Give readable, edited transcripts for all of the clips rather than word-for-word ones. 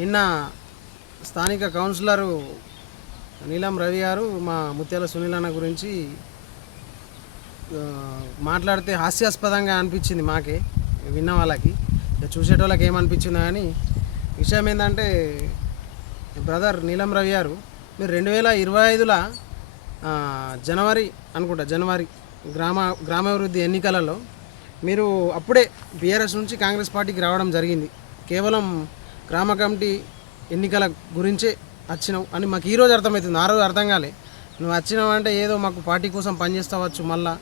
నిన్న స్థానిక కౌన్సిలరు నీలం రవి గారు మా ముత్యాల సునీల్ అన్న గురించి మాట్లాడితే హాస్యాస్పదంగా అనిపించింది మాకే, విన్న వాళ్ళకి. చూసేటోళ్ళకి ఏమనిపించిందో కానీ విషయం ఏంటంటే, బ్రదర్ నీలం రవి గారు, మీరు 2025లో జనవరి గ్రామాభివృద్ధి ఎన్నికలలో మీరు అప్పుడే బీఆర్ఎస్ నుంచి కాంగ్రెస్ పార్టీకి రావడం జరిగింది. కేవలం గ్రామ కమిటీ ఎన్నికల గురించే వచ్చినావు అని మాకు ఈరోజు అర్థమవుతుంది. ఆ రోజు అర్థం కాలే. నువ్వు వచ్చినావు అంటే ఏదో మాకు పార్టీ కోసం పనిచేస్తావచ్చు, మళ్ళీ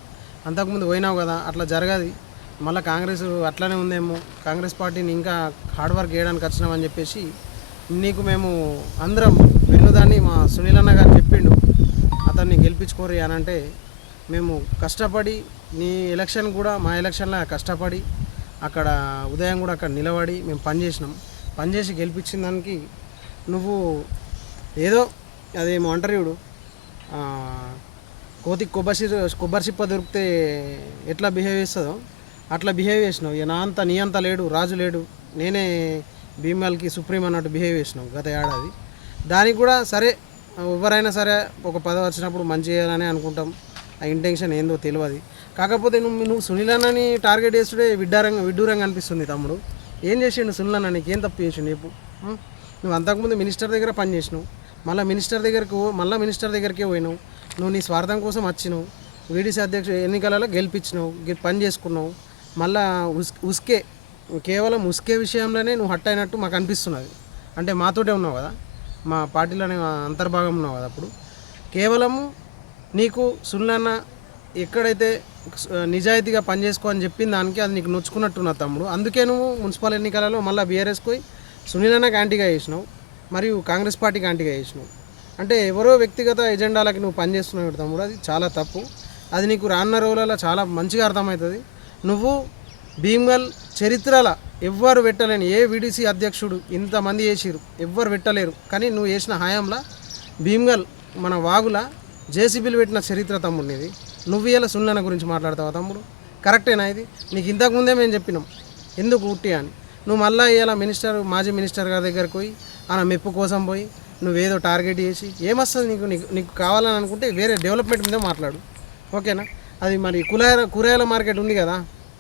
అంతకుముందు పోయినావు కదా, అట్లా జరగదు. మళ్ళీ కాంగ్రెస్ అట్లనే ఉందేమో, కాంగ్రెస్ పార్టీని ఇంకా హార్డ్ వర్క్ చేయడానికి వచ్చినామని చెప్పేసి నీకు మేము అందరం వెన్నుదాన్ని మా సునీల్ అన్న గారు చెప్పిండు, అతన్ని గెలిపించుకోరు అని అంటే, మేము కష్టపడి నీ ఎలక్షన్ కూడా మా ఎలక్షన్లో కష్టపడి అక్కడ ఉదయం కూడా అక్కడ నిలబడి మేము పనిచేసి గెలిపించిన దానికి నువ్వు ఏదో అదేమో అంటారు చూడు, కోతికి కొబ్బరి చిప్ప దొరికితే ఎట్లా బిహేవ్ చేస్తుందో అట్లా బిహేవ్ చేసినావు. ఇక నీ అంత లేడు, రాజు లేడు, నేనే భీమల్కి సుప్రీం అన్నట్టు బిహేవ్ చేసినావు గత ఏడాది. దానికి కూడా సరే, ఎవరైనా సరే ఒక పదవి వచ్చినప్పుడు మంచి చేయాలని అనుకుంటాం, ఆ ఇంటెన్షన్ ఏందో తెలియదు. కాకపోతే నువ్వు సునీల్ అన్నని టార్గెట్ చేస్తుంటే విడ్డూరంగా అనిపిస్తుంది. తమ్ముడు ఏం చేసిండు సునీల్ అన్న? నీకేం తప్పు చేసిండు చెప్పు. నువ్వు అంతకుముందు మినిస్టర్ దగ్గర పని చేసినావు, మళ్ళీ మినిస్టర్ దగ్గరికే పోయినావు. నువ్వు నీ స్వార్థం కోసం వచ్చినావు, వీడీసీ అధ్యక్ష ఎన్నికలలో గెలిపించినావు, పని చేసుకున్నావు. మళ్ళా కేవలం ఉస్కే విషయంలోనే నువ్వు హట్ అయినట్టు మాకు అనిపిస్తున్నది. అంటే మాతోటే ఉన్నావు కదా, మా పార్టీలోనే అంతర్భాగం ఉన్నావు కదా. అప్పుడు కేవలము నీకు సునీల్ అన్న ఎక్కడైతే నిజాయితీగా పనిచేసుకో అని చెప్పిన దానికి అది నీకు నొచ్చుకున్నట్టున్నా తమ్ముడు. అందుకే నువ్వు మున్సిపల్ ఎన్నికలలో మళ్ళీ బీఆర్ఎస్కి పోయి సునీల్ అన్నకి యాంటీగా చేసినావు, మరియు కాంగ్రెస్ పార్టీకి యాంటీగా చేసినావు. అంటే ఎవరో వ్యక్తిగత ఎజెండాలకి నువ్వు పనిచేస్తున్నావు తమ్ముడు, అది చాలా తప్పు. అది నీకు రానున్న రోజులలో చాలా మంచిగా అర్థమవుతుంది. నువ్వు భీమ్గల్ చరిత్రలో ఎవ్వరు పెట్టలేని ఏ వీడీసీ అధ్యక్షుడు ఇంతమంది చేసిరు, ఎవ్వరు పెట్టలేరు. కానీ నువ్వు చేసిన హయాంలో భీమ్గల్ మన వాగుల జేసీబీలు పెట్టిన చరిత్ర తమ్ముడు నీది. నువ్వు ఇలా సునీల్ గురించి మాట్లాడతావా తమ్ముడు? కరెక్టేనా ఇది? నీకు ఇంతకుముందే మేము చెప్పినాం ఎందుకు ఉట్టి అని. నువ్వు మళ్ళీ ఇలా మాజీ మినిస్టర్ గారి దగ్గరికి పోయి ఆయన మెప్పు కోసం పోయి నువ్వేదో టార్గెట్ చేసి ఏమొస్తుంది నీకు? నీకు కావాలని అనుకుంటే వేరే డెవలప్మెంట్ మీద మాట్లాడు, ఓకేనా? అది మరి కూరగాయల మార్కెట్ ఉంది కదా,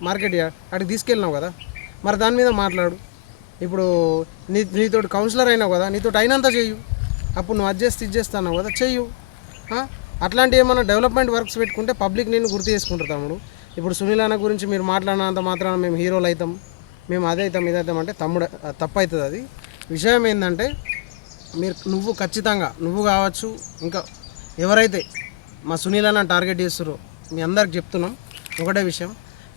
మార్కెట్ అక్కడికి తీసుకెళ్ళినావు కదా, మరి దాని మీద మాట్లాడు. ఇప్పుడు నీతో కౌన్సిలర్ అయినావు కదా, నీతో అయినంత చెయ్యు. అప్పుడు నువ్వు ఇది చేస్తున్నావు కదా, చెయ్యు. అట్లాంటి ఏమైనా డెవలప్మెంట్ వర్క్స్ పెట్టుకుంటే పబ్లిక్ నేను గుర్తు చేసుకుంటారు తమ్ముడు. ఇప్పుడు సునీల్ అన్న గురించి మీరు మాట్లాడినంత మాత్రాన మేము హీరోలు అవుతాం, మేము అదే అవుతాం ఇది అవుతాం అంటే తమ్ముడు తప్పు అవుతుంది. అది విషయం ఏంటంటే, నువ్వు ఖచ్చితంగా నువ్వు కావచ్చు, ఇంకా ఎవరైతే మా సునీల్ అన్న టార్గెట్ చేస్తారో మీ అందరికి చెప్తున్నాం ఒకటే విషయం.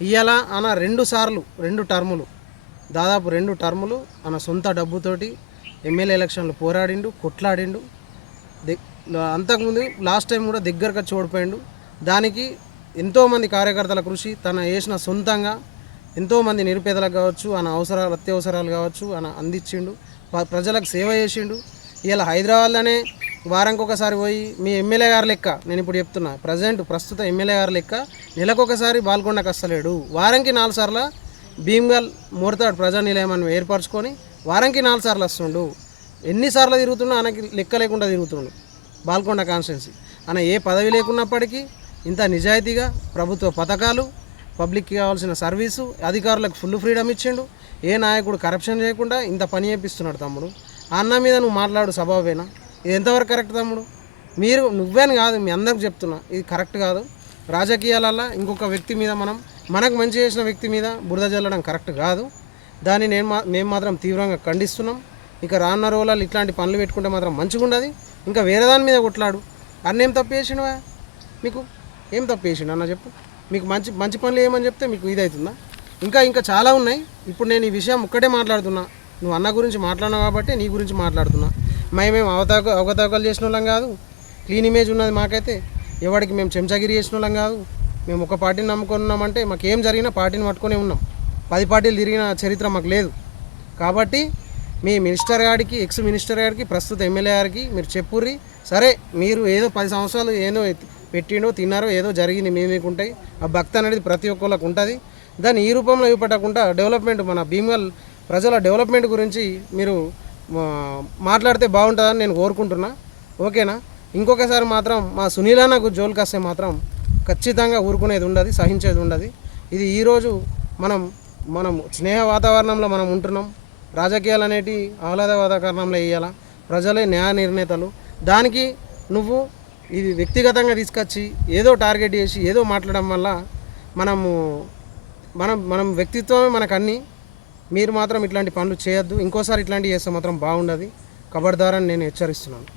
ఇవాళ అన్న 2 టర్ములు దాదాపు 2 టర్ములు అన్న సొంత డబ్బుతోటి ఎమ్మెల్యే ఎలక్షన్లు పోరాడిండు, కొట్లాడిండు. అంతకుముందు లాస్ట్ టైం కూడా దగ్గరగా ఓడిపోయిండు. దానికి ఎంతోమంది కార్యకర్తల కృషి, తన వేసిన సొంతంగా ఎంతోమంది నిరుపేదలకు కావచ్చు, ఆయన అత్యవసరాలు కావచ్చు ఆయన అందించిండు, ప్రజలకు సేవ చేసిండు. ఇలా హైదరాబాద్లోనే వారానికి ఒకసారి పోయి మీ ఎమ్మెల్యే గారు లెక్క, నేను ఇప్పుడు చెప్తున్నా ప్రస్తుత ఎమ్మెల్యే గారు లెక్క నెలకొకసారి బాల్కొండకు వస్తలేడు. వారానికి 4 సార్లు భీమ్గల్ మోర్తాడు ప్రజా నిలయం ఏర్పరచుకొని వారానికి 4 సార్లు వస్తుండు. ఎన్నిసార్లు తిరుగుతున్నా ఆయనకి లెక్క లేకుండా తిరుగుతుండు బాల్కొండ కాన్స్టిట్యున్సీ. ఆయన ఏ పదవి లేకున్నప్పటికీ ఇంత నిజాయితీగా ప్రభుత్వ పథకాలు, పబ్లిక్కి కావాల్సిన సర్వీసు, అధికారులకు ఫుల్ ఫ్రీడమ్ ఇచ్చిండు. ఏ నాయకుడు కరప్షన్ చేయకుండా ఇంత పని చేపిస్తున్నాడు తమ్ముడు. అన్న మీద నువ్వు మాట్లాడు సబావేనా? ఇది ఎంతవరకు కరెక్ట్ తమ్ముడు? నువ్వేని కాదు, మీ అందరికి చెప్తున్నా, ఇది కరెక్ట్ కాదు. రాజకీయాలల్లో ఇంకొక వ్యక్తి మీద మనకు మంచి చేసిన వ్యక్తి మీద బురద జల్లడం కరెక్ట్ కాదు. దాన్ని మేము మాత్రం తీవ్రంగా ఖండిస్తున్నాం. ఇక రానున్న రోజులలో ఇట్లాంటి పనులు పెట్టుకుంటే మాత్రం మంచిగా ఉండదు. ఇంకా వేరే దాని మీద కొట్లాడు. అన్న ఏం తప్పు చేసిండువా? మీకు ఏం తప్పు చేసిండు అన్న చెప్పు. మీకు మంచి పనులు ఏమని చెప్తే మీకు ఇది అవుతుందా? ఇంకా చాలా ఉన్నాయి. ఇప్పుడు నేను ఈ విషయం ఒక్కటే మాట్లాడుతున్నా. నువ్వు అన్న గురించి మాట్లాడినావు కాబట్టి నీ గురించి మాట్లాడుతున్నా. మేము అవకతవకలు చేసిన వాళ్ళం కాదు, క్లీన్ ఇమేజ్ ఉన్నది మాకైతే. ఎవరికి మేము చెంచాగిరి చేసిన వాళ్ళం కాదు. మేము ఒక పార్టీని నమ్ముకున్నామంటే మాకు ఏం జరిగినా పార్టీని పట్టుకునే ఉన్నాం. 10 పార్టీలు తిరిగిన చరిత్ర మాకు లేదు. కాబట్టి మీ మినిస్టర్ గారికి, ఎక్స్ మినిస్టర్ గారికి, ప్రస్తుత ఎమ్మెల్యే గారికి మీరు చెప్పుర్రి. సరే, మీరు ఏదో 10 సంవత్సరాలు ఏదో పెట్టిండో తిన్నారో ఏదో జరిగింది, మేమేకుంటాయి. ఆ భక్తి అనేది ప్రతి ఒక్కళ్ళకు ఉంటుంది. దాన్ని ఈ రూపంలో చూపెట్టకుండా డెవలప్మెంట్, మన భీమ్గల్ ప్రజల డెవలప్మెంట్ గురించి మీరు మాట్లాడితే బాగుంటుందని నేను కోరుకుంటున్నా. ఓకేనా? ఇంకొకసారి మాత్రం మా సునీల్ అన్నకు జోలికి వస్తే మాత్రం ఖచ్చితంగా ఊరుకునేది ఉండదు, సహించేది ఉండదు. ఇది ఈరోజు మనం మనం స్నేహ వాతావరణంలో మనం ఉంటున్నాం. రాజకీయాలు అనేటి ఆహ్లాద వాతావరణంలో వేయాల. ప్రజలే న్యాయ నిర్ణేతలు. దానికి నువ్వు ఇది వ్యక్తిగతంగా తీసుకొచ్చి ఏదో టార్గెట్ చేసి ఏదో మాట్లాడడం వల్ల మనము మనం వ్యక్తిత్వమే మనకు అన్నీ. మీరు మాత్రం ఇట్లాంటి పనులు చేయొద్దు. ఇంకోసారి ఇట్లాంటివి చేస్తే మాత్రం బాగుండదు. ఖబర్దారని నేను హెచ్చరిస్తున్నాను.